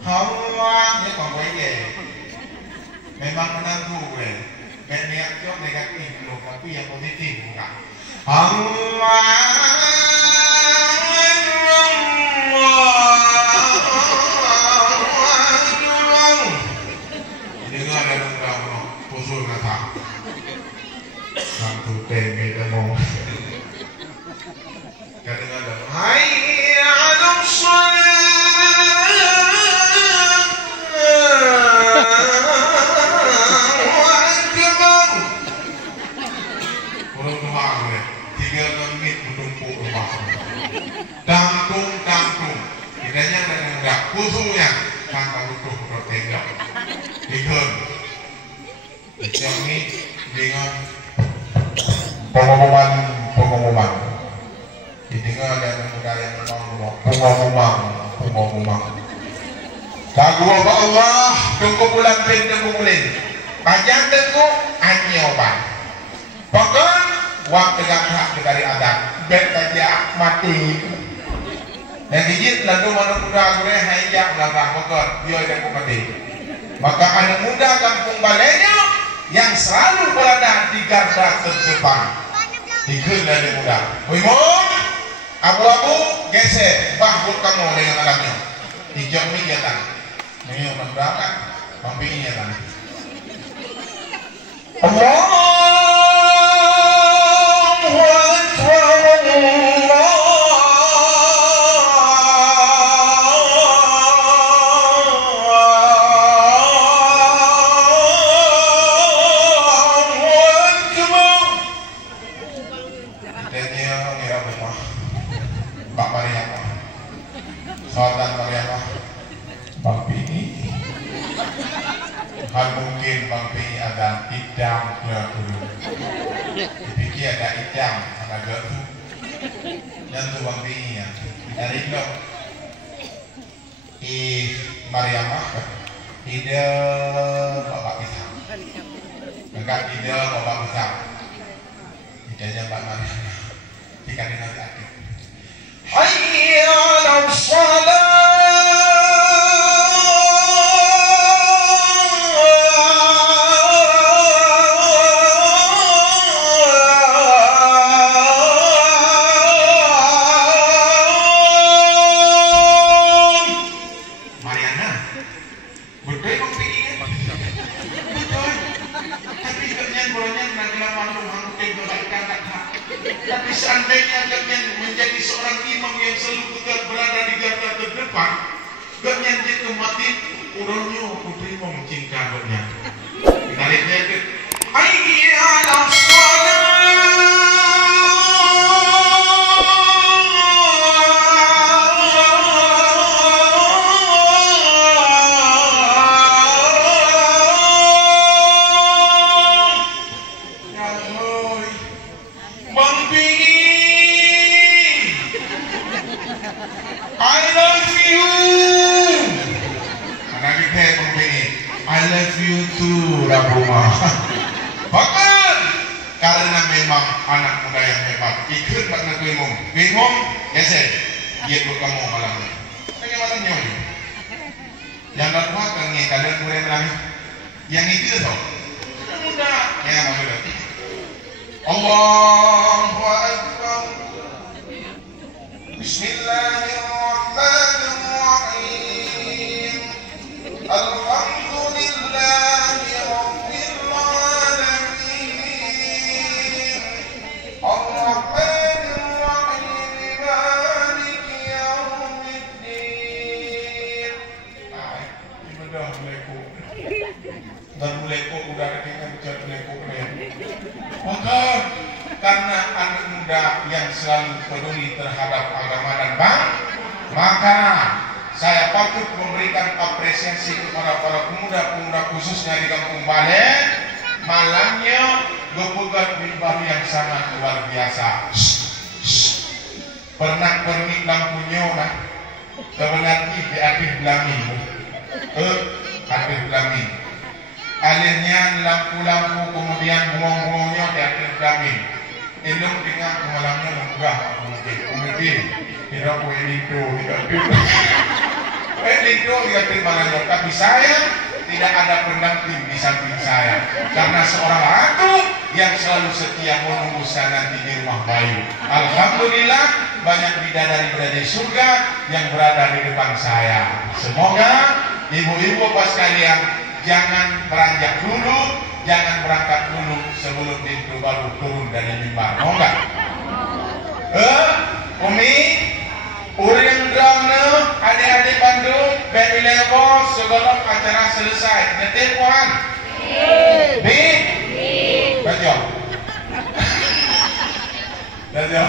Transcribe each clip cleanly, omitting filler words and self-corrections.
Hawa, ini kok gue ye. Memang menang gue. Niat yang negatif loh, tapi yang positif bukan. Hawa. Satu tenge demong. Kadang-kadang hayya 'alas shalah. Kurang rumah gue. 3 menit menumpuk rumah. Dangkung. Kiranya enggak khususnya tanpa butuh protein. Ikut. Ini dengan pengumuman. Didengar yang muda yang pengumuman. Lagu apa Allah tunggu bulan pindah mulai. Panjang tengku anyoban. Pokok wang tegak hak dari adat. Bet saja mati. Yang gigit lalu mana muda gue hayyak belakang pokok biar dia mati. Maka anak muda kampung balenya yang selalu berada di garda terdepan. Ikut dari muda. Wimon, abu-abu geser, bahut kamu dengan alamnya. Hijau ini ya kan. Ini berangkat, mampirnya kan. Allahu Akbar. Mungkin Bang Pi ada idam dulu. Dipikir ada idam ada getu. Dan tu Bang Pi ya. Dari lo Mariamah ide bapak pisang. Enggak ide bapak pisang. Idenya Mbak Mariamah. Dikali nanti. Hayya 'alas shalah. Tapi seandainya kalian menjadi seorang imam yang selalu tegak berada di garda terdepan, kalian jika mati, urangnya putri mau mencingkar kalian. Tariknya itu, hayya 'alas shalah. Bahkan karena memang anak muda yang hebat ikut pada bingung geser dia berkamu malam ini bagaimana yang dapat kami kalian mulai menangis yang itu tau muda yang maksudnya Allahu Akbar Bismillahirrahmanirrahim Alhamdulillahi Rabbil Alamin Ar-Rahmanir Rahim Maliki Yaumiddin. Ini dah mulaiku. Dan mulaiku udah ketika bicara mulaiku maka karena anak muda yang selalu peduli terhadap agama dan maka saya patut memberikan apresiasi kepada para pemuda-pemuda khususnya di Kampung Bale. Malamnya berpegang mimbar yang sangat luar biasa. Pernah pernik lampunya nah. Sebenarnya di akhir belami. Akhir belami. Alirnya lampu-lampu kemudian bunga-bunganya di akhir belami. Elok dengan malamnya menggah mungkin tidak boleh itu tidak. Lindo dia terima nanya, tapi saya tidak ada pendamping di samping saya karena seorang ratu yang selalu setia menunggu saya nanti di rumah Bayu. Alhamdulillah banyak bidadari berada di surga yang berada di depan saya. Semoga ibu-ibu pas kalian jangan beranjak dulu, jangan berangkat dulu sebelum pintu baru turun dari mimbar. Mau nggak? Umi, urang drone, adik-adik Bandung, B11 sebelum acara selesai. Ngerti puan? Bi? Baca. Baca.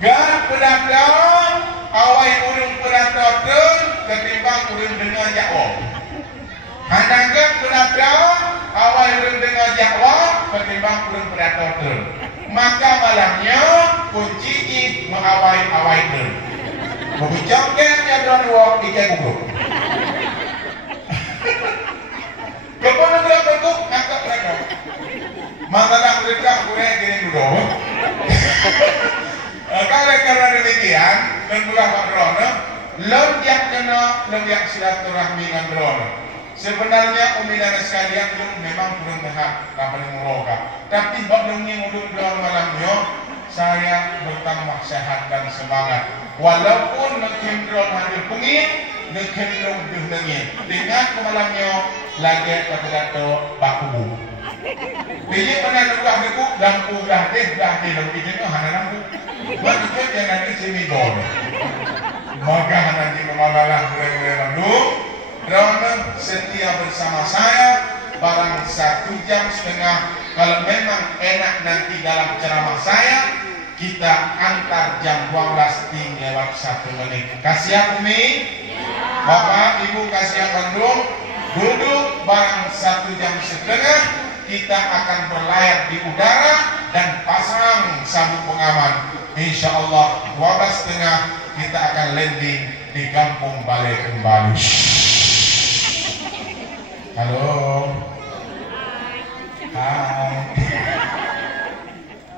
Gan pedagang, awai urang pedagang ketimbang urang dengan Jawa. Handagan pedagang, awai urang dengan Jawa ketimbang urang pedagang. Maka malamnya kunci mengawai-awai dulu. Membicarakan yang dua ikan gugur. Kepada berapa bentuk angkat mereka. Mantalah mereka gue gini dulu. Karena demikian dan berapa drone, lonjak kena lonjak silaturahmi dengan drone. Sebenarnya umi dan sekalian pun memang belum tahap dapat meroga. Tapi baknungnya udung drone malamnya saya bertambah sehat dan semangat. Walaupun nekem drone hadir pungin, nekem drone dengengin. Dengan kemalamnya lagi kata-kata baku. Bila pernah lupa aku lampu dah deh lampu itu hana lampu. Maksudnya yang nanti sini gol. Maka nanti memagalah mulai lalu. Drone setia bersama saya barang 1,5 jam. Kalau memang enak nanti dalam ceramah saya kita antar jam 12 lewat 1 menit. Kasih ya Umi? Bapak Ibu kasih ya Bandung? Duduk barang 1,5 jam kita akan berlayar di udara dan pasang sabuk pengaman. Insya Allah 12.30 kita akan landing di Kampung Balai kembali. Halo. Hai.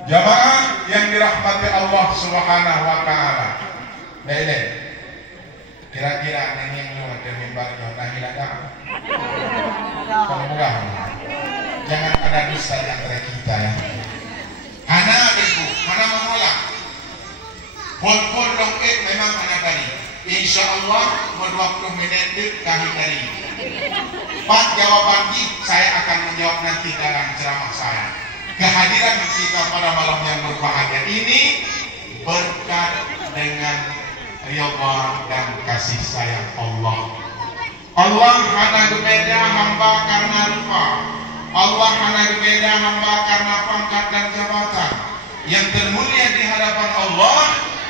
Jamaah yang dirahmati Allah Subhanahu wa taala. Baik. Kira-kira nengin lu ada mimbar yang hilang. Semoga jangan ada dusta di antara kita ya. Anak adikku, mana menolak. Pon-pon dongeng memang anak tadi. Insya Allah 20 menit kami tadi. Pak jawaban saya akan menjawab nanti dalam ceramah saya. Kehadiran kita pada malam yang berbahagia ini berkat dengan ridha dan kasih sayang Allah. Allah hanya berbeda hamba karena rupa. Allah hanya berbeda hamba karena pangkat dan jabatan. Yang termulia di hadapan Allah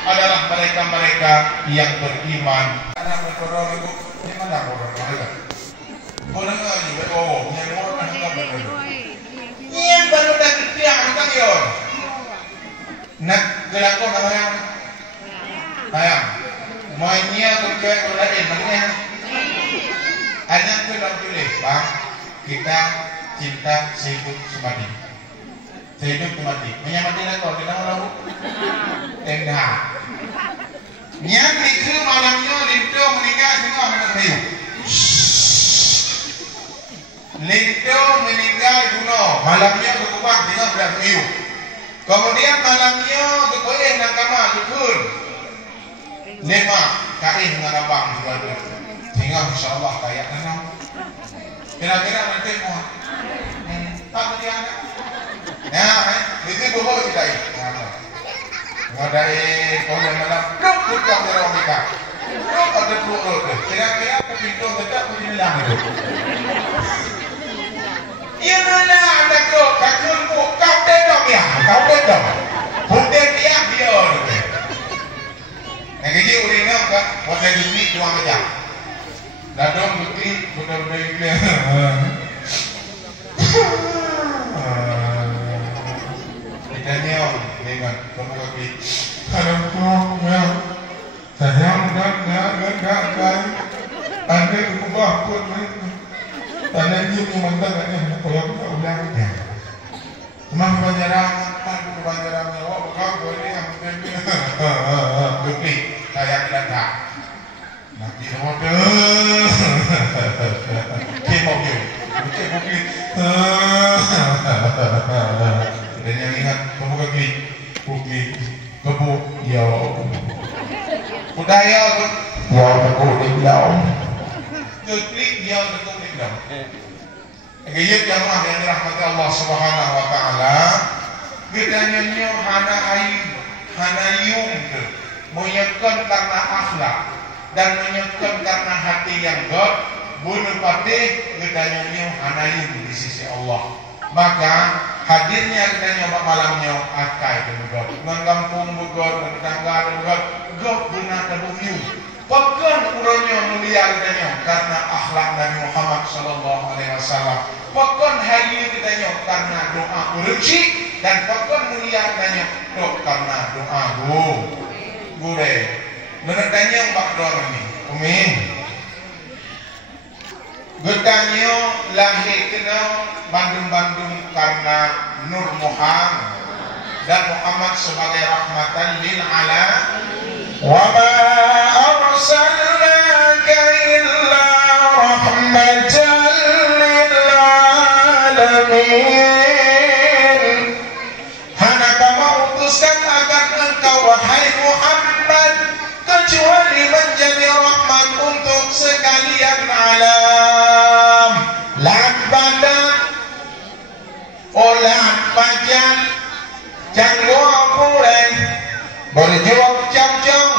adalah mereka-mereka yang beriman. Yang baru dari tiang kan yo. Nak gelakon apa yang? Ayam. Mainnya kerja lain namanya. Hanya kita pilih, Bang. Kita cinta sehidup semati. Sehidup semati. Menyamati nak kau tidak mahu. Tengah. Niat itu malamnya Lindo meninggal semua anak saya. Lindo meninggal kuno, malamnya berubah dengan berat hiu. Kemudian malamnya berkoyak nak kamar betul. 5 kain dengan abang juga. Sehingga insya Allah kayak tenang. Kira-kira nanti mau tak dia ada. Ya, itu bohong kita ini. Ngadai kau yang malam, tukang orang kita. Ada peluru. Kira-kira kepintu tetap berjalan itu. Iya mana ada kau kakulmu kau tendang ya, kau tendang. Bukan dia. Yang ini urina enggak, pakai duit cuma aja. Dadong bukti benar-benar dia. Ditanya dengan pemuda Aduh, sayang dan Anda ubah pun Anda ini mantan aja kalau kita ulangnya. Cuma kebanyaran nyawa bukan boleh yang mungkin duplik saya tidak tak. Nanti mau dia mungkin dan yang ingat kamu kaki gebuk ya udah ya tekuk ya keklik ya tekuk dong gayet yang mah yang dirahmati Allah Subhanahu wa taala gedanya hana ayu hana yung menyekan karena akhlak dan menyekan karena hati yang god bunuh patih gedanya hana yung di sisi Allah. Maka hadirnya gedanya malamnya akai god ngangkampung god tetangga god guna tabung Pakan urangnya mulia gedanya karena akhlak Nabi Muhammad sallallahu alaihi wasallam. Pakan hadir gedanya karena doa urunci dan pakan mulia gedanya karena doa gure. Menetanya mbak doa ini. Amin. Gedanya lahir kena Bandung karena Nur Muhammad dan Muhammad sebagai rahmatan lil alamin. Wa ma arsalnaka illa rahmatan lil alamin. Hana kami utuskan agar engkau wahai Muhammad kecuali menjadi rahmat untuk sekalian alam. Lan badan olah pajan jangan pulen berjuang jam-jam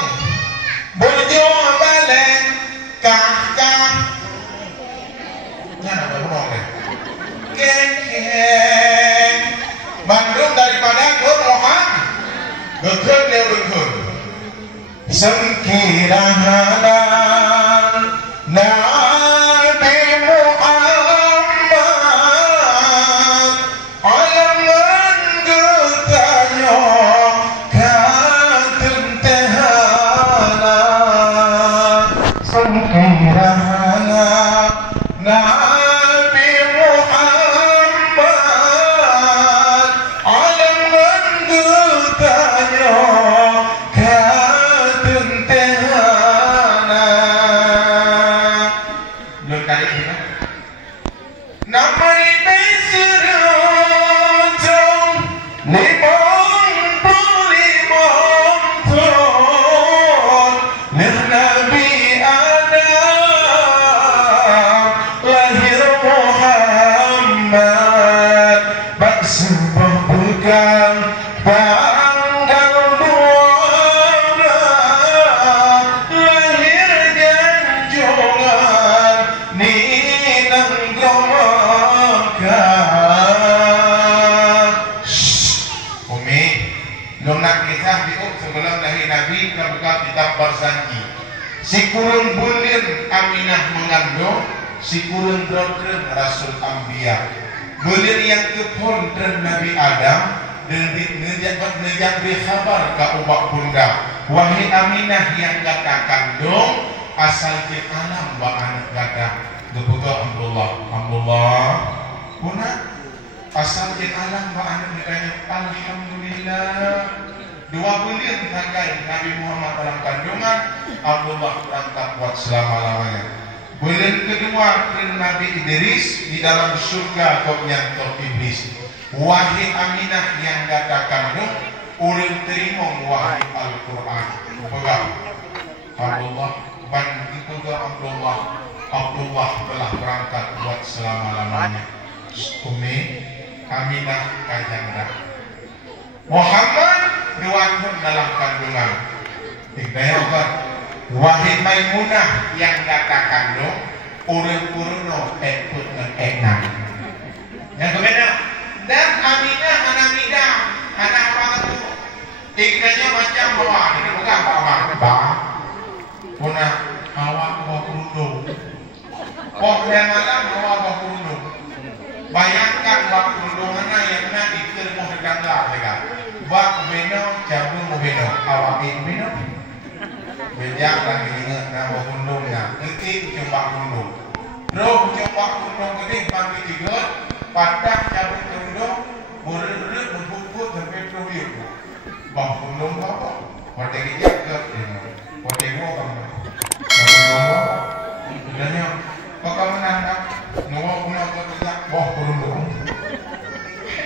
berjuang balen kah nyana bermolen keng Bandung daripada Muhammad gekun dia gekun sengkirahanan Nabi Muhammad alaman getanya katentehana sengkirahana Nabi Muhammad alaman getanya katentehana belum kali ini namai beserutong limon ton Nabi Adam lahir Muhammad bak sebuah bukan tanggal 2 lahir janjungan ninang gomakan Umi lunak kisah diuk sebelum lahir Nabi kebuka kitab bersanji si kurun bulir Aminah mengandung si kurun drogren Rasul Ambiya bulir yang kepon Nabi Adam dan nejak kabar ke ubak bunda wahai Aminah yang gata kandung asal ke alam wa anak gata gebuka Alhamdulillah punah asal ke alam wa anak gatanya Alhamdulillah dua bulir tanggai Nabi Muhammad dalam kandungan Abdullah berangkat buat selama-lamanya. Bulir kedua Nabi Idris di dalam surga kau nyantok iblis. Wahai Aminah yang gata kandung urang terima wahai Al-Quran pegang Abdullah ban dipegang Abdullah telah berangkat buat selama-lamanya. Umi Aminah kajanda Muhammad diwakil dalam kandungan dikdayakan wahai Maimunah yang gata kandung urang-urano ekut enak yang berbeda dan Aminah anak banget tuh dikdanya macam bawah ini bukan bawah punah awak bawa kerudung yang malam bawa kerudung bayangkan bawa kerudungannya yang kena diterima tetangga mereka bak beno cabung beno awak beno bejak lagi ingat nama kundungnya nanti coba kundung bro coba kundung gede panggil tiga patah cabung kundung berer berbukut sampai proyek bang kundung apa pada kijak ke pada gua kamu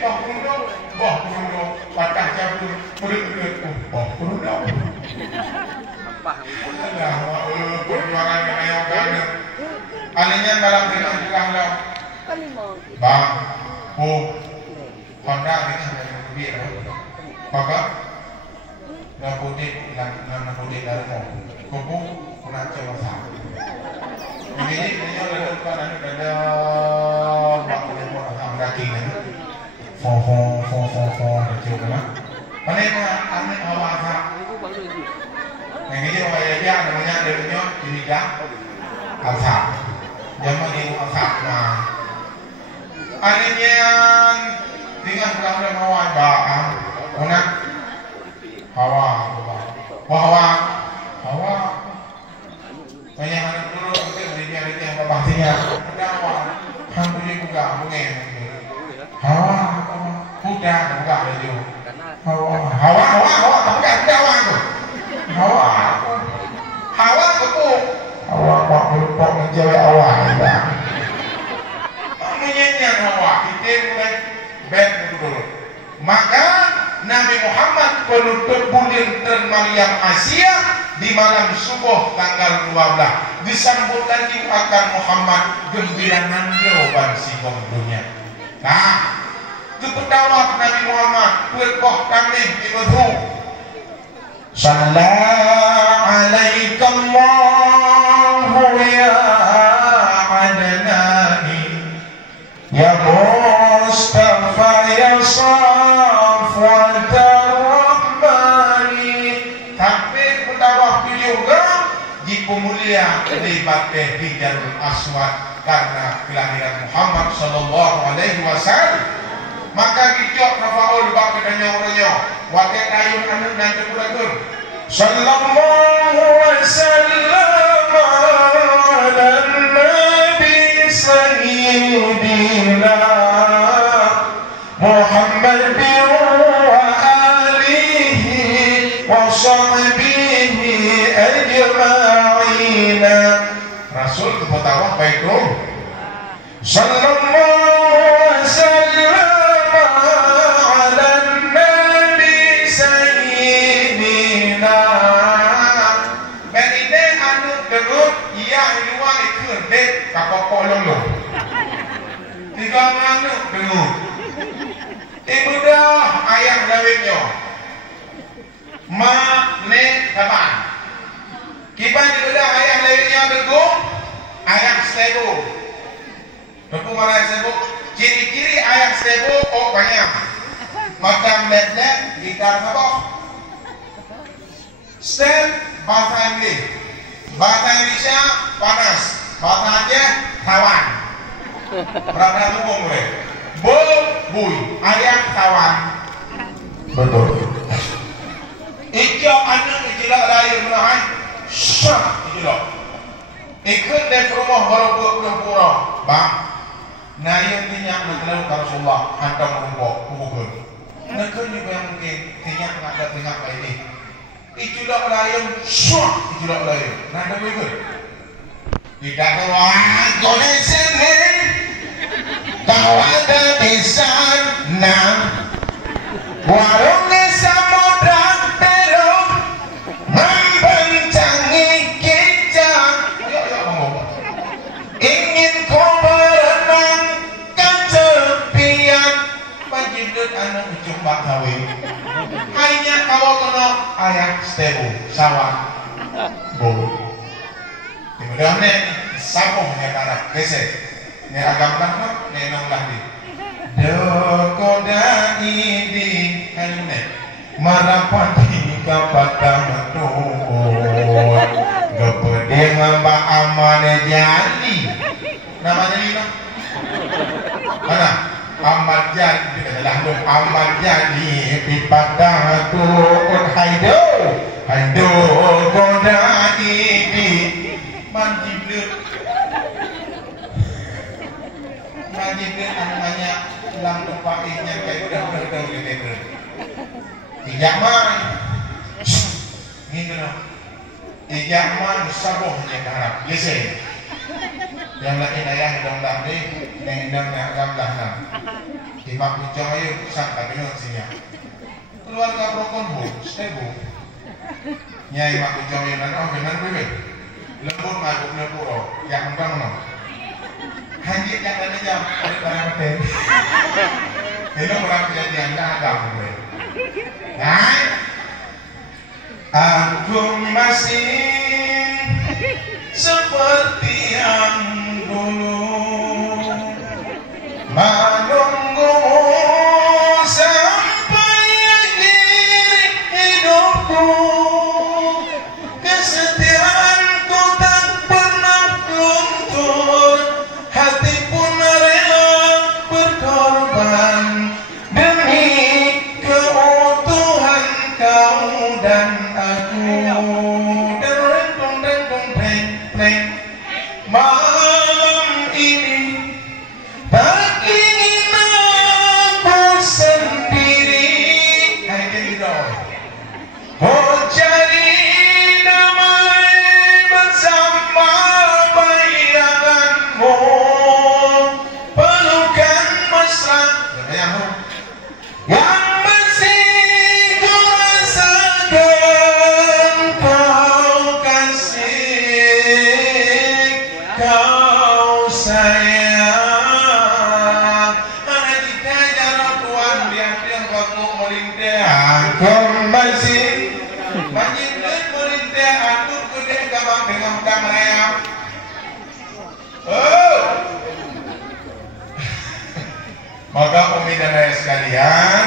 boh kurundong, patah cabut, murid-murid, boh kurundong. Nah, perjuangan yang kaya. Alihnya dalam dengan bilang dong, bang, Honda ini sampai mobil, maka nggak putih dari mau, kupu kurang coba sah. Ini ada bakal impor sama daging kan, kecil kan? Mana yang aneh awal sah? Yang ini orang ya namanya dulunya diriga alsap, zaman ini alsap mah. Anehnya dengan bulan hawa baan, mana hawa, banyak anak dulu mungkin hari yang bahasanya dawa, hampir juga mungkin hawa, kuda juga lagi, hawa, bukan dawa tu, hawa kepu, hawa kok menjawab awal dah. Menyanyian hawa kita mulai bed dulu. Maka Nabi Muhammad penutup bulan Maryam Asia di malam subuh tanggal 12 disambut lagi akan Muhammad gembira nanggeoban sigong dunia. Nah, kepedawat Nabi Muhammad berkoh kami di betul. Sallallahu alaihi ya Adnani ya Mustafa ya Safwat Rahmani. Tapi pedawah juga jiku mulia terlibat di Jalur Aswad karena kelahiran Muhammad sallallahu alaihi wasallam. Maka kijok rafaul bak kedanya wakil ayun anu dan kekuragun sallallahu wasallam ala nabi sayyidina Muhammad wa alihi wa sahbihi ajma'ina. Rasul kepotawah baikul sallallahu wasallam kapoko lolo tiga manuk dengung ibu dah ayam lawinyo ma ne kapan kipan ibu dah ayam lawinyo dengung ayam stebu dengung mana stebu ciri-ciri ayam stebu oh banyak macam led-led gitar apa step bahasa Indonesia panas bahasa Aceh tawan berapa umum gue bui ayam tawan betul ikut anak ikilah lahir menahan syah ikilah ikut dari rumah baru pura bang nah yang tinyak mengenal Rasulullah hantar merumpok mengukur nekun juga yang mungkin tinyak nggak ada tinyak kayak ini ikilah lahir syah ikilah lahir nah ada berikut tidak keluar konesen kau ada di sana warungnya samudra teruk membencangi kita ingin kau berenang ke tepian panjidut anak ujung bakhawi hanya kau kena ayam stebu sawah bolu kemudian nih sabuh nyata gesek nih agam kan nih nong lagi dokoda ini ane marapati kapata metun gepede ngamba amane jadi namanya ini mana Ahmad Jadi adalah Ahmad Jadi pipada tukun haido koda ini manjibir namanya lang tempatnya kayak udah gitu ijaman gitu loh ijaman sabohnya karena biasa yang lagi ayah dong tadi nendang nak gamlah nak. Timak pucung ayo sak tak kena sinya. Keluarga prokon bu, stay bu. Nyai mak pucung ayo nak benar bebe. Lembut mabuk lembut, yang engkau no. Hanya jangan aja oleh barang mati. Ini orang kejadian dah ada boleh. Nah, aku masih seperti yang dulu menunggumu sampai akhir hidupku. Kesetiaanku tak pernah luntur, hati pun rela berkorban demi keutuhan kau dan aku. Malam ini tak ingin aku sendiri. Oh cari damai bersama bayanganmu, pelukan mesra yang masih ku rasakan. Kau kasih, kau sayang. Anak kita jalan Tuhan biar waktu merintah. Kau masih menjadi merintah. Aku kuda gambar dengan kamera. Oh, maka pemirsa sekalian,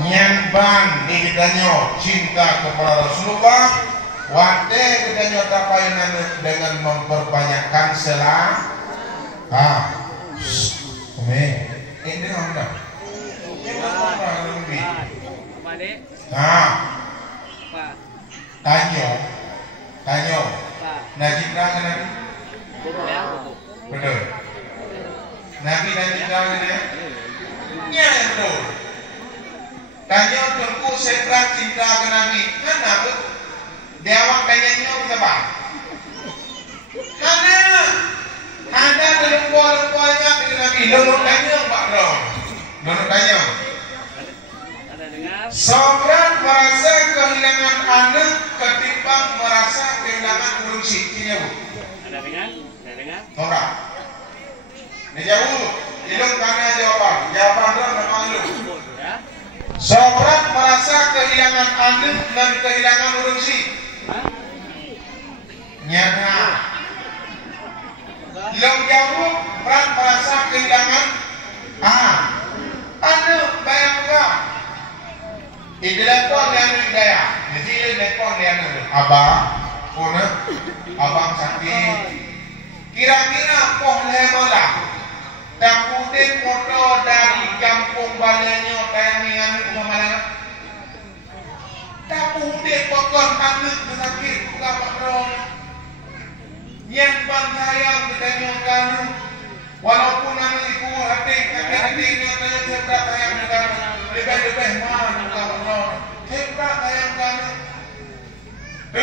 nyamban di kitanya cinta kepada Rasulullah. Wate kita nyata payunan dengan memperbanyakkan selang. Ome, ini anda. Ini orang lebih. Tanyo. Najib nangan nabi. Betul. Nabi najib nangan ya. Ya betul. Tanyo tengku sekrat cinta ke nabi. Kan apa? Dewa tanyanya siapa? Ada lembut-lembutnya dengan Nabi. Lembut tanya Pak Rom. Lembut tanya. Sokrat merasa kehilangan anak ketimbang merasa kehilangan urusi. Ini bu. Ada dengar? Ada dengar? Tora. Ini jauh. Ilung karena jawaban. Jawaban Rom dan malu. Sokrat merasa kehilangan anak dan kehilangan urusi. Nyata Long jauh peran merasa kehilangan anu bayangkan idilepon yang daya jadi idilepon yang abang puna abang sakit kira-kira pohon malah daputin foto dari kampung balannya tayangan kemana daputin pokon anu sakit buka pakron yang bantayang ditanyongkan walaupun anu ibu hati-hati katanya sebrat tayang negara lebih-lebih mana kalau sebrat tayang kanu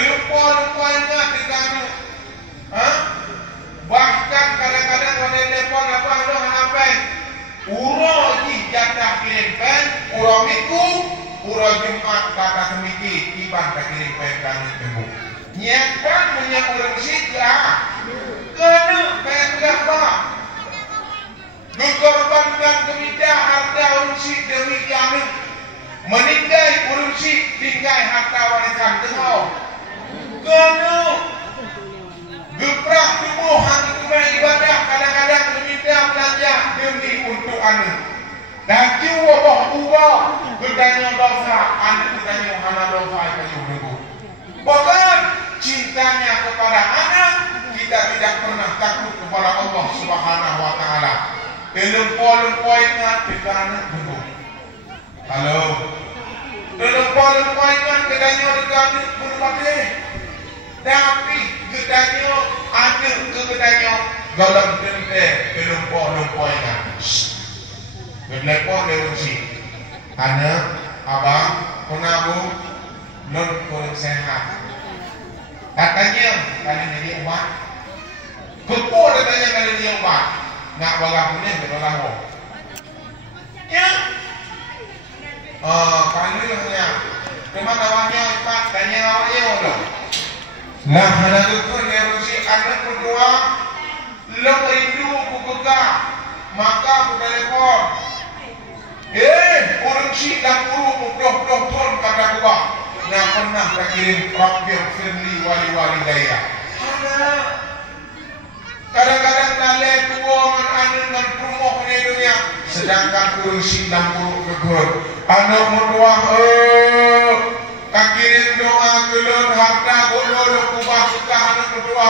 lupa ingat di kanu bahkan kadang-kadang pada telepon apa anu sampai uro di jatah kirim pen uro minggu uro Jumat kata semiki iban tak kirim pen kanu tunggu nyiapkan punya urang sikra kena penggah bang dikorbankan kemida harta urang demi kami meninggal urang tinggal harta wanita tengok kena geprah tubuh hati kumai ibadah kadang-kadang kemida belanja demi untuk anu dan jiwa ubah kedanya dosa anu kedanya hana dosa kayu nunggu bahkan cintanya kepada anak kita tidak pernah takut kepada Allah Subhanahu wa taala. Lempol-lempol ingat kita anak dulu. Halo. Lempol-lempol ingat kedanya dekat berpati. Tapi kedanya ada ke kedanya dalam dente lempol-lempol ingat. Lempol derusi. Anak, abang, penabu, non kurang sehat. Katanya kali ini umat, kepo katanya kali ini umat. nak balah ni betul ya kali ya cuma awaknya Pak tanya awaknya udah nah anak itu nerusi anak berdua lo rindu buka maka aku telepon orang si dan guru mudah pun kata gua nah pernah tak kirim Rabbir Firli wali daya kadang-kadang nale tua dengan promoh di dunia sedangkan orang si dan guru kegur anak berdua tak kirim doa gelon harta golol kubah suka anak berdua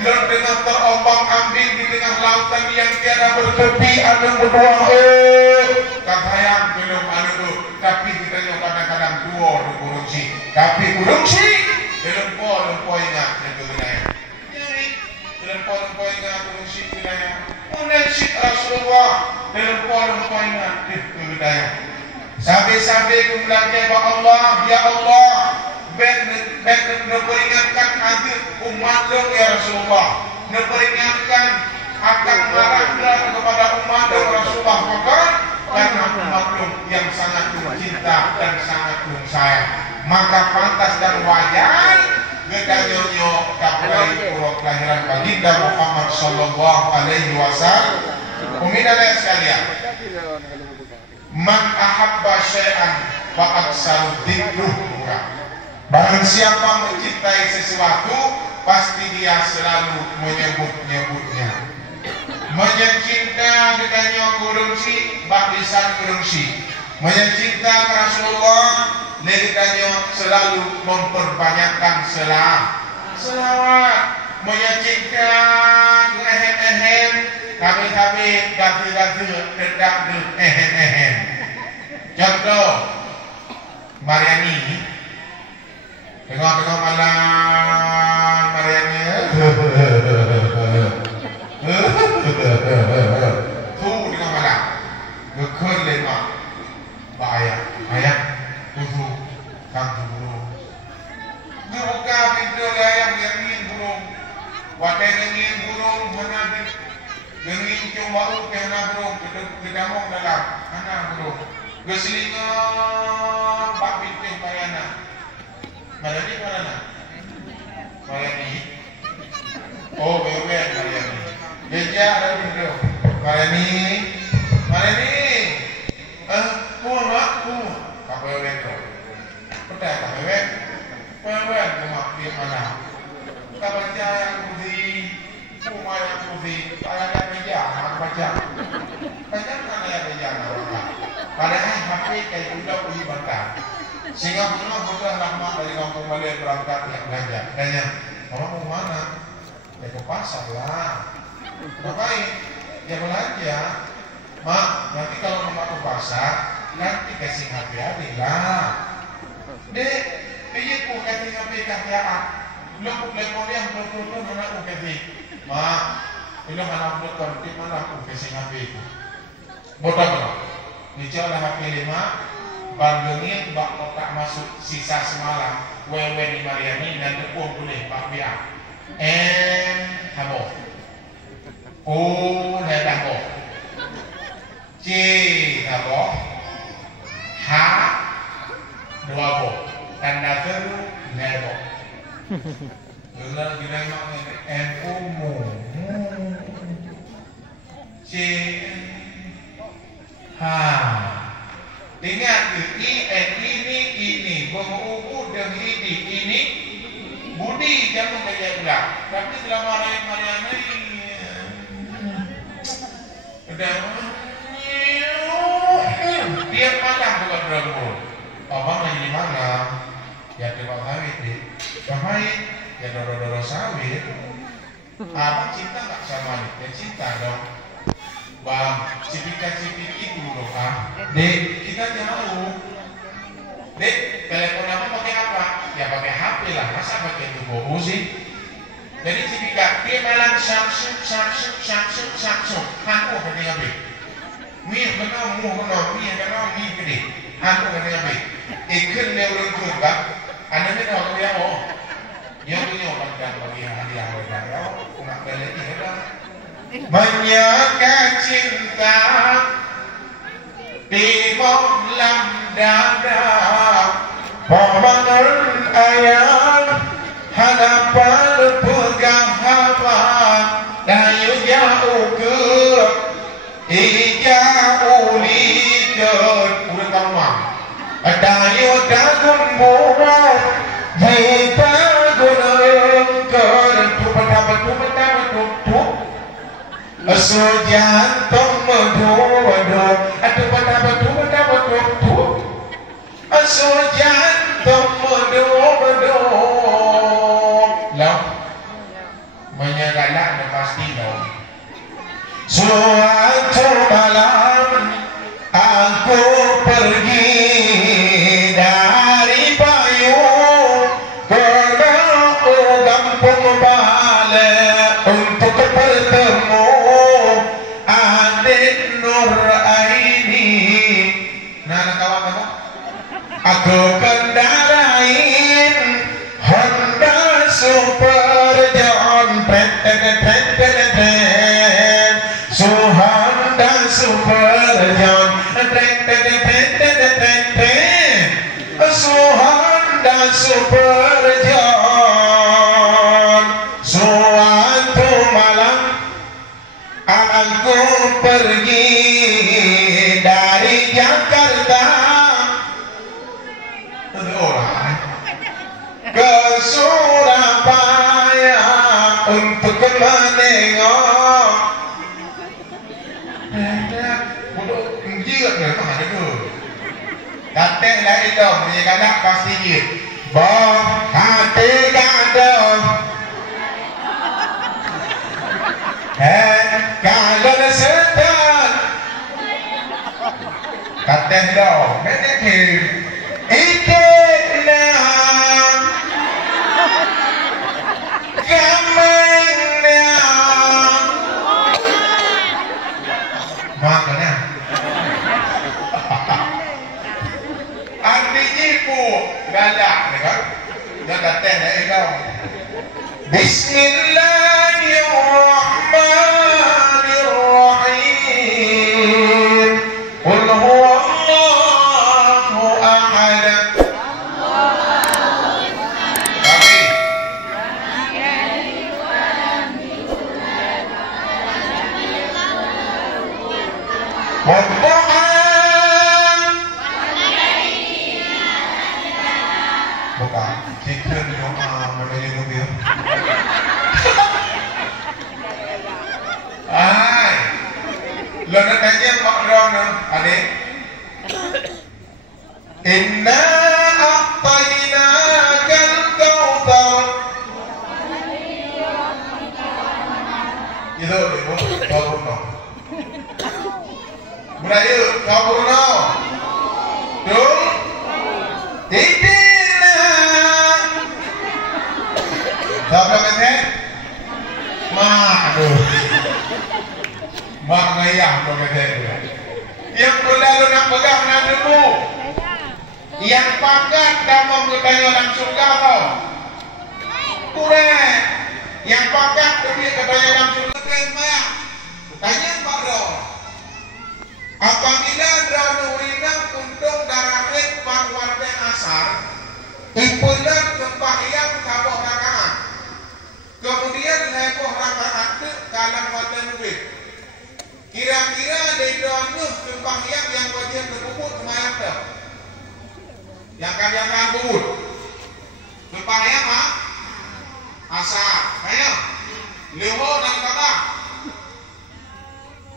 gelon dengan terombang ambing di tengah lautan yang tiada bertepi anak berdua kasayang belum anak tu tapi kita nyo kadang-kadang dua kurung si tapi kurung si lempo ingat itu wilayah jadi lempo ingat kurung si wilayah unen si Rasulullah lempo ingat itu wilayah sampai kumulake ba Allah ya Allah ben peringatkan adik umat dong ya Rasulullah peringatkan akan marahnya kepada umat dan Rasulullah karena umat yang sangat cinta dan sangat sayang maka pantas dan wajar gedanyonyo kapulai puro kelahiran baginda Muhammad sallallahu alaihi wasallam uminalaya sekalian man ahabba syai'an fa'aksaru dhikruh barang siapa mencintai sesuatu pasti dia selalu menyebut-nyebutnya mencinta dengannya kurungsi bakisan kurungsi mencinta Rasulullah dengannya selalu memperbanyakkan selawat mencinta ehem tapi ganti tidak ehem contoh Mariani tengok malam Mariani tu dengan malam gekun lema ayah tutu kang burung buka pintu layang ngin burung wadai ngin burung mana ngin cuma kena burung kedamong dalam anak burung geselingan bak pintu Mariana Mariani mana Mariani oh bewen Mariani Beja ada pintu Mariani ku kapewen tu petai kapewen rumah di mana kabaca yang putih rumah yang putih ada meja mak baca mana ya meja padahal HP kayak udah punya bantah sehingga butuh rahmat dari kampung Malaya berangkat yang belanja tanya orang mau mana ya ke pasar lah ngapain ya belanja mak nanti kalau mau ke pasar nanti kasih hati-hati lah dek pijiku kasih hati-hati lu yang betul-betul mana aku kasih mak ini mana betul di mana aku kasih hati bodoh dijual HP 5 bandengin bak kotak masuk sisa semalam wewe di Mariani dan tepung boleh bak biar habo habo C habo H dua bo tanda seru nebo gila maknanya mu C H ingat ini bungu dan ini budi jangan kayak ulang tapi selama Mariana udah dia padang bukan berapa abang lagi di mana ya tebak sawit deh sawit ya doro sawit abang cinta nggak sama dia ya cinta dong bang cipika-cipik itu loh dek kita jauh dek telepon apa pakai apa ya pakai HP lah masa pakai itu bohong sih jadi cipika dia malam Samsung hantu pakai HP mie kenal mie gede hantu pakai HP ikut neuron kurang anda ni tahu dia yang punya pandang bagi hadiah orang nak beli ini dah menyeka cinta di dalam dada pemangun ayam hadapan pegang haba dayu jauh ke ija uli ke udah kamar dayu dagun murah kita gunung ke tu Sujantung medu-medu aduh betul Sujantung medu-medu lah menyegalak dan pasti dong. Suatu malam aku pergi dari Bayu ke Kampung Bale untuk bertemu aku kendarain Honda Super John so Honda Super John so Honda Super John suatu malam aku pergi dari Jakarta ke Surabaya untuk menengok untuk menjiut ke mana tu datang dari dong punya kadang pasti jiut bom hati kadang kalau setan datang dong menekim makanya artinya ibu galak nih kan gak tanya itu Bismillahirrahmanirrahim Qul huwallahu ahad bukan cikir doa menuju mobil lo tanya mak rono adik inna a'tainakal kautsar itu ibu Kauburno Melayu Kauburno tuh siapa kata? Aduh mak ngayah lo kata yang lalu nak pegang nak dulu yang pakat dah mengutaya langsung kau kurang yang pakat dia katanya langsung kemah tanya Pak Ro apabila dranurina untung darahit Pak Warde Asar ipulan sembahyang saboh rakaat kemudian lepoh rakaat itu kalang Warde Nubit kira-kira dari doanya sembahyang yang wajib berbubut semayang dah yang kalian bubut sembahyang apa? Asar ayo leho dan kata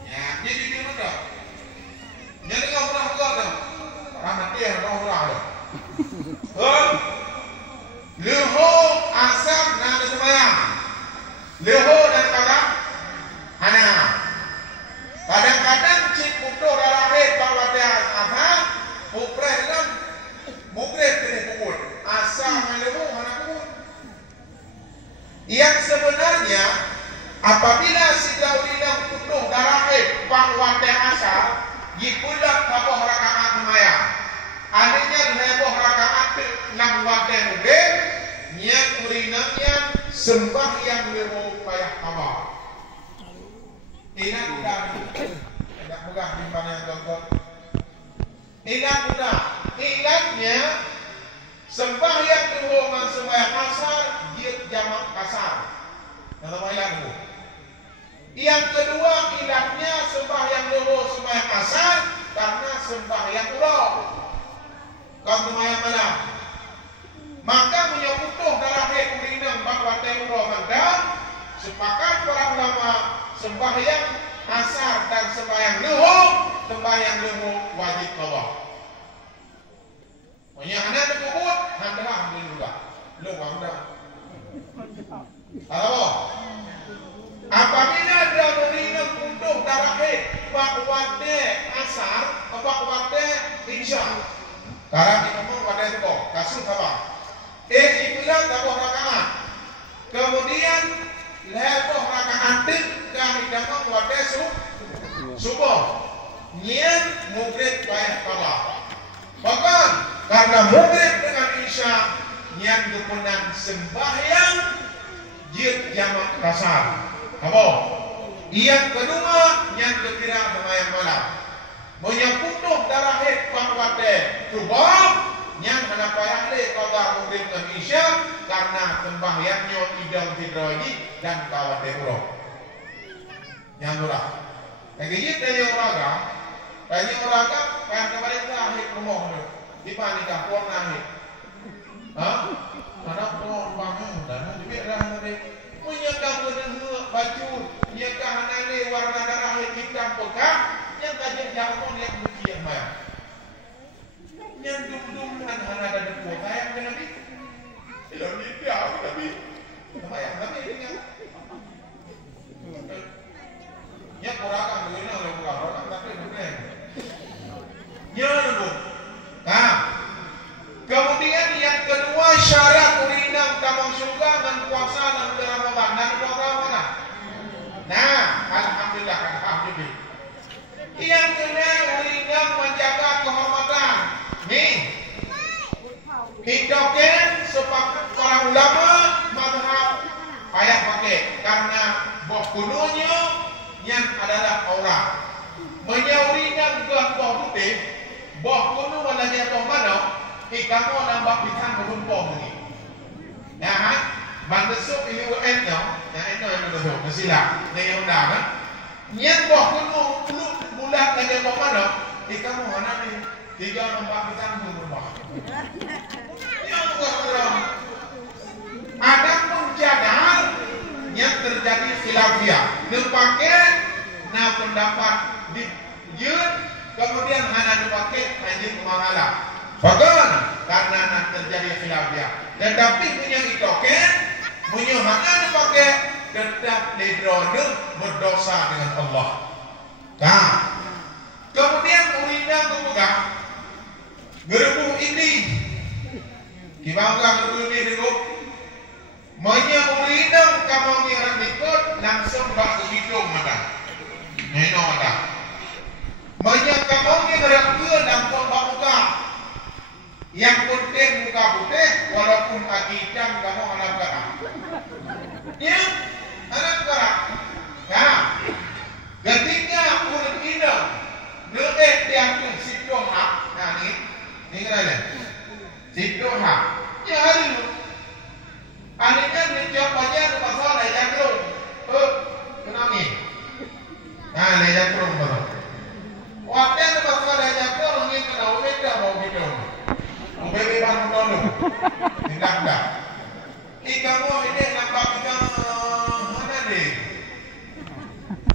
ya jadi dia mudah jadi kau pernah buka dah rahmat dia kau pernah dah leho asar dan sembahyang leho dan kata anak kadang-kadang cik putus dalam red bahawa dia asal bukres dan bukres ini bubut asal leho mana bubut yang sebenarnya apabila si Daudina putus darah bahwa teh asal dipulang kaboh rakaat semaya adanya leboh rakaat nang wate muge niat urinanya sembah yang leboh payah kabar ilat. Ilatnya sembahyang duhur dengan sembahyang asar dia jamak kasar. Yang apa ilat itu? Yang kedua ilatnya sembahyang duhur sembahyang asar karena sembahyang ulang. Kau sembahyang malam. Maka menyokutuh darah kurinang bahwa tempoh mandang sepakat para ulama sembahyang asar dan sembahyang duhur wajib qada. Punya anak dikubur, anda ambil juga. Lu anda. Halo. Apabila dia kurinang kutuh darah bahwate asar, bahwate isya. Karena kita mau pada itu kasus apa? Ibulah tabuh rakaat. Kemudian lepoh rakaat dan kita mau pada subuh. Nyen mugrid bayar qada. Bahkan karena mugrid dengan isya nyen dukungan sembahyang jid jamak kasar. Apa? Yang kedua nyen kira sembahyang malam. Menyakutuh darah bahwate subuh yang kenapa yang le qada mugrid dengan isya karena sembahyangnya idam tidroji dan kawate uroh. Yang murah. Lagi tanya oraga, kan kemarin lahir rumah di mana kampung lahir. Anak rumah bangun, dan dibiarlah nanti menyekam dengan baju, menyekam nanti warna darah hitam pekat, yang kajian jamun yang ujian bayar. Yang dum-duman hana ada di kota yang dengan itu. Tidak dia, tapi bayar tapi ini kan. Ya kurang begini oleh kurang tapi benar. Ya dulu. Nah, kemudian yang kedua syarat urinang tamang surga dan puasa dan Ramadan dan puasa mana? Nah, alhamdulillah. Yang kedua urinang menjaga kehormatan. Nih, hidupkan sepakat para ulama mazhab payah pakai karena boh kunonya yang adalah aurat. Menyauringan ke boh putih, boh kuno walanya boh mana, ikamu nambah pikan bertumpah lagi. Ya kan? Mandesuk ini UN-nya, yang itu yang mandesuk, mesilah, yang undang kan? Yang boh kuno bulat lagi boh mana, ikamu mana nih? 3 nambah pikan bertumpah. Yang kurang. Ada pun cadar yang terjadi khilafiyah. Dipakai nah pendapat di jud kemudian hanya dipakai anjing kemahalan. Bagaimana? Karena nak terjadi khilafiyah. Tetapi punya itoken, punya hanya dipakai tetap didroner berdosa dengan Allah. Nah, kemudian urinang kemudian gerbung ini, gimana gerbung ini dulu? Menyaurinang kamu ngiran ikut langsung bak hidung mata, neno mata. Menyakamu ngiran ke langsung bak muka. Yang penting muka putih, walaupun akidah kamu anak garang. Ya, anak garang. Nah, ketika kulit hidung, lebih diatur sidung hak. Nah ini kenapa? Sidung hak. Ya hari itu. Akhirnya menjawab aja pasal lejan kerung. Kenapa ni? Nah, lejan kerung betul. Waktu pasal lejan kerung ni kena ubeda mau gitu. Ubeda baru dulu. Tidak dah. Ikamu ini nampak kita mana deh?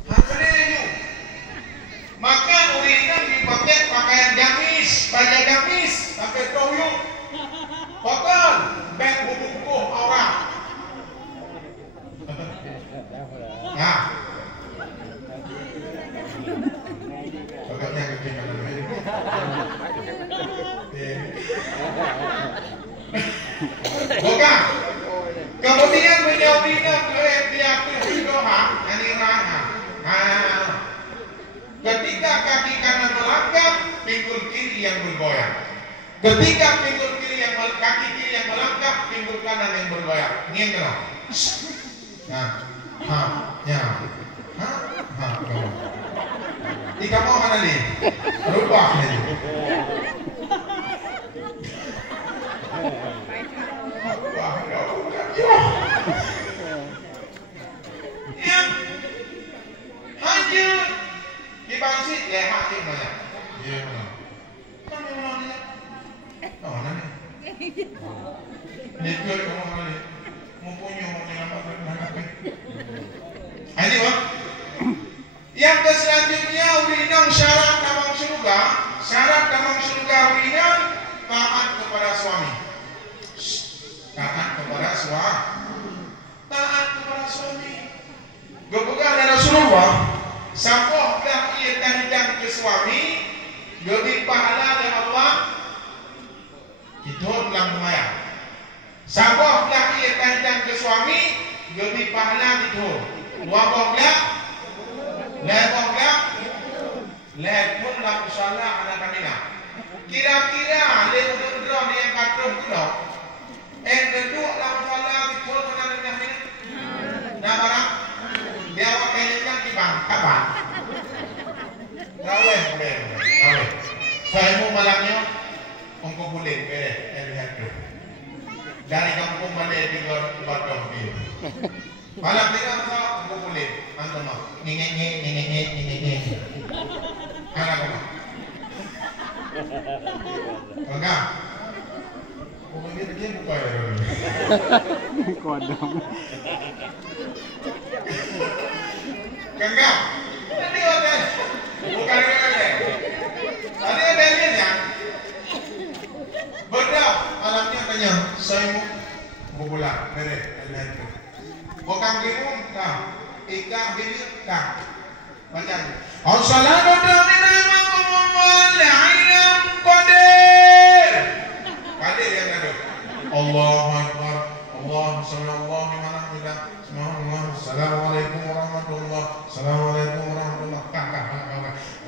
Mana deh? Maka uringan dipakai pakaian gamis, baju gamis, pakai toyuk. Bahkan beg buku-buku orang. Nah, agaknya ketinggalan dulu. Bukan. Kemudian menjawabnya diatur di doa, ini rahang. Ketika kaki kanan melangkah, pinggul kiri yang bergoyang. Ketika pinggul kiri yang kaki kiri yang melangkah, pinggul kanan yang bergoyang. Ini kenapa? Ika mau mana nih? Rubah nih. Nikut orang balik. Mempunyai orang yang apa berapa. Ini bang. Yang ke selanjutnya urinang syarat damang surga. Syarat damang surga urinang taat kepada suami. Taat kepada suami. Taat kepada suami. Gepegang dari Rasulullah. Sampailah ia tahidang ke suami. Lebih pahala dari Allah. Itu dalam lumayan. Sampailah ia tahidang ke suami. Lebih pahala itu. Wabahlah. Lebahlah. Lebah lah usaha anak kami. Kira-kira lebah ni yang kata tu. Duduk lah usaha itu anak kami. Nah barang. Dia awak kayaknya kibang, kapan? Raweh. Saya mau malamnya, engkau boleh lihat tu. Dari kampung balik di luar dia. Malam ni kan engkau boleh, antum mah. Nge. Mana kau? Enggak. Oh dia buka ya. Kodam. Enggak. Tadi ada. Bukan ada. Tadi ada lihatnya. Bedah malamnya tanya, saya mau bola, bere, lihat tu. Bukan bingung, tak. Ikan bilik, tak. Baca. Assalamualaikum warahmatullahi wabarakatuh. Qadir. Qadir yang ada. Allahu Akbar. Allahumma salli Allahu ala Muhammad. Assalamualaikum warahmatullahi wabarakatuh.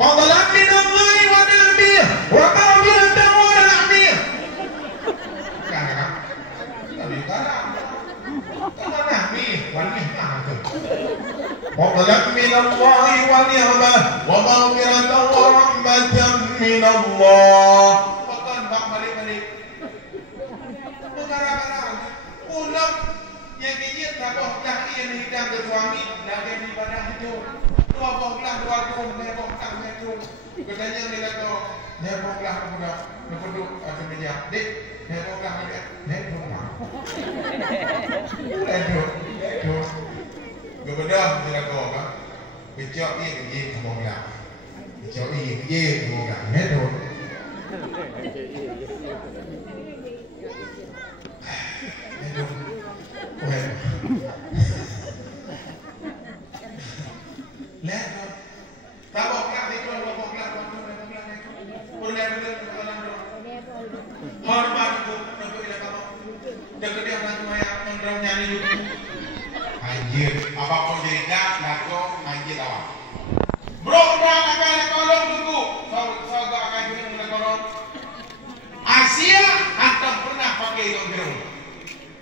Fadlan min Allah wa nabiyih wa maghfiratan wa rahmah. Kan? Tadi kan. Nabi wa ni'mah tu. Fadlan min Allah wa ni'mah wa maghfiratan wa rahmatan min Allah. Bukan balik. Perkara-perkara ulang yang dia tabah dah ia hidang ke suami dan ibadah itu. Dua bonglah itu. Katanya dia kata, dia bonglah kepada duduk atas meja. Dek, dia bonglah dia. Dek bonglah. Dek. Kepada dia kata apa? Kecok dia ke bonglah. Kecok dia ke bonglah. Dek. Lihat, taboklah itu, taboklah. Hormat itu untuk kita kamu. Dekat dia orang tua yang mendraw nyanyi itu. Anjir, apa pun jadi dah, laku anjir awak. Bro, dah akan tolong tunggu. Saya akan juga tolong. Asia akan pernah pakai yang biru.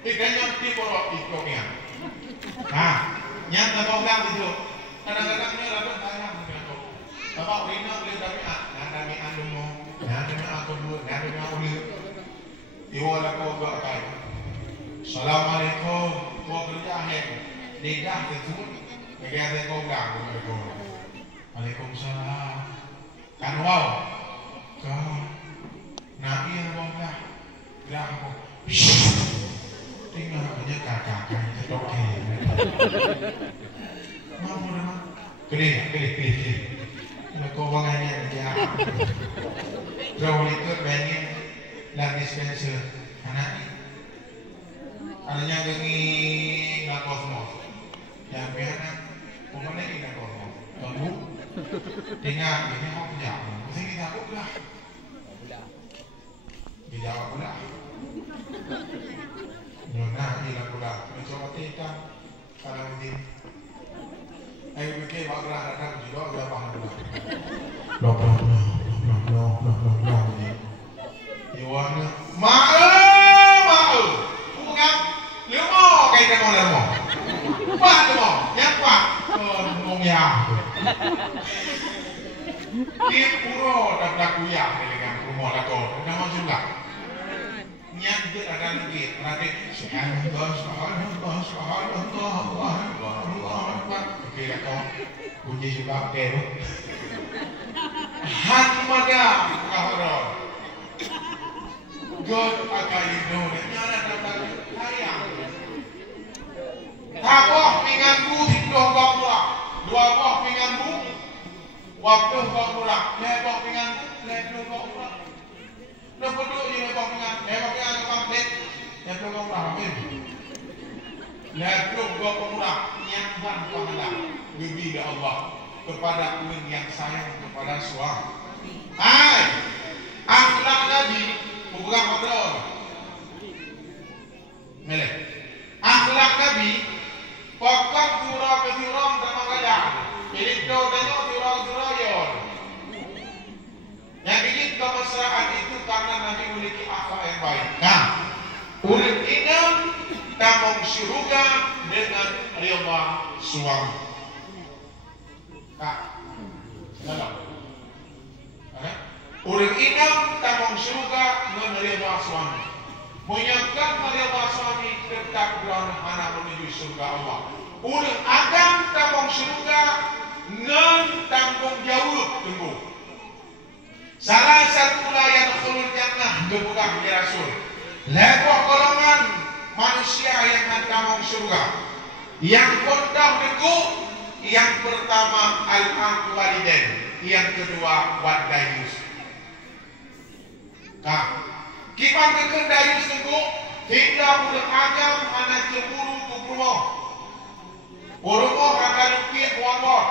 Tikanya di bawah ikutnya. Nah, yang taboklah itu. Kadang-kadang ni lalu tanya begitu. Bapak Rina boleh kami anu mo, kami aku dulu, kami anu. Iwala ko berkai. Assalamualaikum. Tua kerja hek. Lidah itu. Negara kau bilang begitu. Waalaikumsalam. Kan wow. Kau. Nabi yang bongkar. Bilang aku. Tinggal aja kakak ketok Mampu nama, pilih. Kau bangannya dia. Jauh ikut banyak lagi dispenser anak. Anaknya gengi nakosmos. Yang biasa, umumnya ini nakosmos. Tunggu, tinggal ini mau jawab. Mesti kita buka. Dijawab pula. Nyona hilang pula. Mencoba kita kalau ini. Ayo bikin makrah datang juga udah paham pula. Loh. Iwan mau. Bukan. Lemo kayak kamu lemo. Pak lemo, yang pak. Ngomong ya. Di puro dapat kuya dengan rumah lato. Nama juga. Nyan dia ada lagi. Nanti Oke, kau kunci juga oke. Hati mada kahoro. God akaino nyara dapat kaya. Taboh pinganku hidup gomula, dua boh pinganku, waktu gomula, leboh pinganku, leboh gomula. Lepas tu leboh pingan, leboh pingan kepamit, leboh gomula amin. Leboh gomula nyamban pahala, bagi Allah kepada uang yang sayang kepada suami. Hai, akhlak Nabi bukan kontrol. Melek. Akhlak Nabi pokok surah ke surah sama kadang. Pilih do dan surah yon. Yang ingin kemesraan itu karena Nabi memiliki akhlak yang baik. Nah, urip ini tamong surga dengan ridha suami. Kak, salah. Urip ini tamong surga dengan ridha suami. Menyaksikan ridha suami tetap berada anak menuju surga Allah. Urip akan tamong surga dengan tanggung jawab tunggu. Salah satu layan khulul jannah kebukaan ya Rasul. Lepas golongan manusia yang tamong surga. Yang pertama tunggu, yang pertama al-haq walidain, yang kedua wadayus. Kak, kipan kekendayus tunggu, tidak boleh agam anak cemburu kubrumoh. Urumoh akan lukir buang-buang.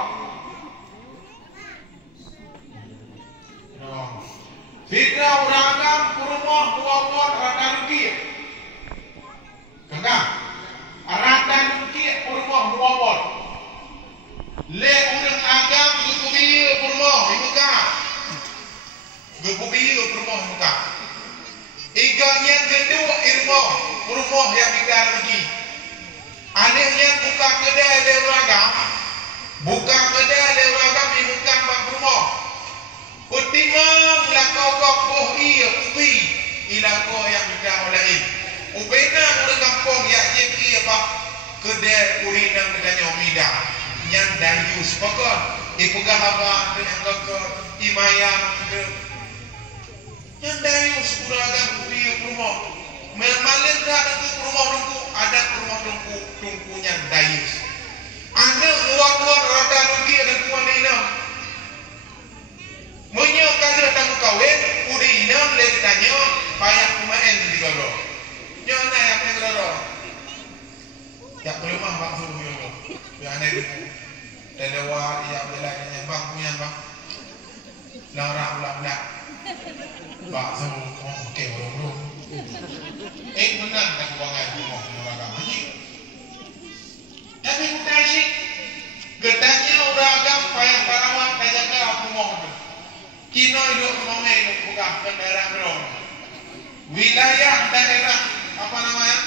Fitnah uragam kurumah buat rata lukir. Kengkang rata lukir kurumah buat. Le udang agam gugubi kurumah imuka. Gugubi kurumah imuka. Iganya kedua irmah kurumah yang tidak lagi. Anehnya buka kedai le uragam. Buka kedai le uragam imuka bang kurumah. Utimang lakau kau iya ubi ilako yang tidak oleh ubena orang kampung yang jadi apa kedai urinang dengan omida yang dayus pokok ipuga haba dengan kokor imayang yang dayus uragam ubi rumah melmalin dah untuk rumah tungku ada rumah tungkunya dayus anda luar rata rugi ada kuan ini menyokong datang kawin, udah inon lagi tanya, banyak pemain di gado. Jangan yang main gado. Ya belum bang suruh yo. Yang ada itu, lewa yang belakangnya bang punya bang. Lara. Bang suruh oke belum. Menang tak buangan rumah orang haji. Tapi bukan sih. Getahnya udah agak payah parawat kajaga rumah tu. Kino hidup rumahnya bukan daerah berong. Wilayah daerah apa namanya?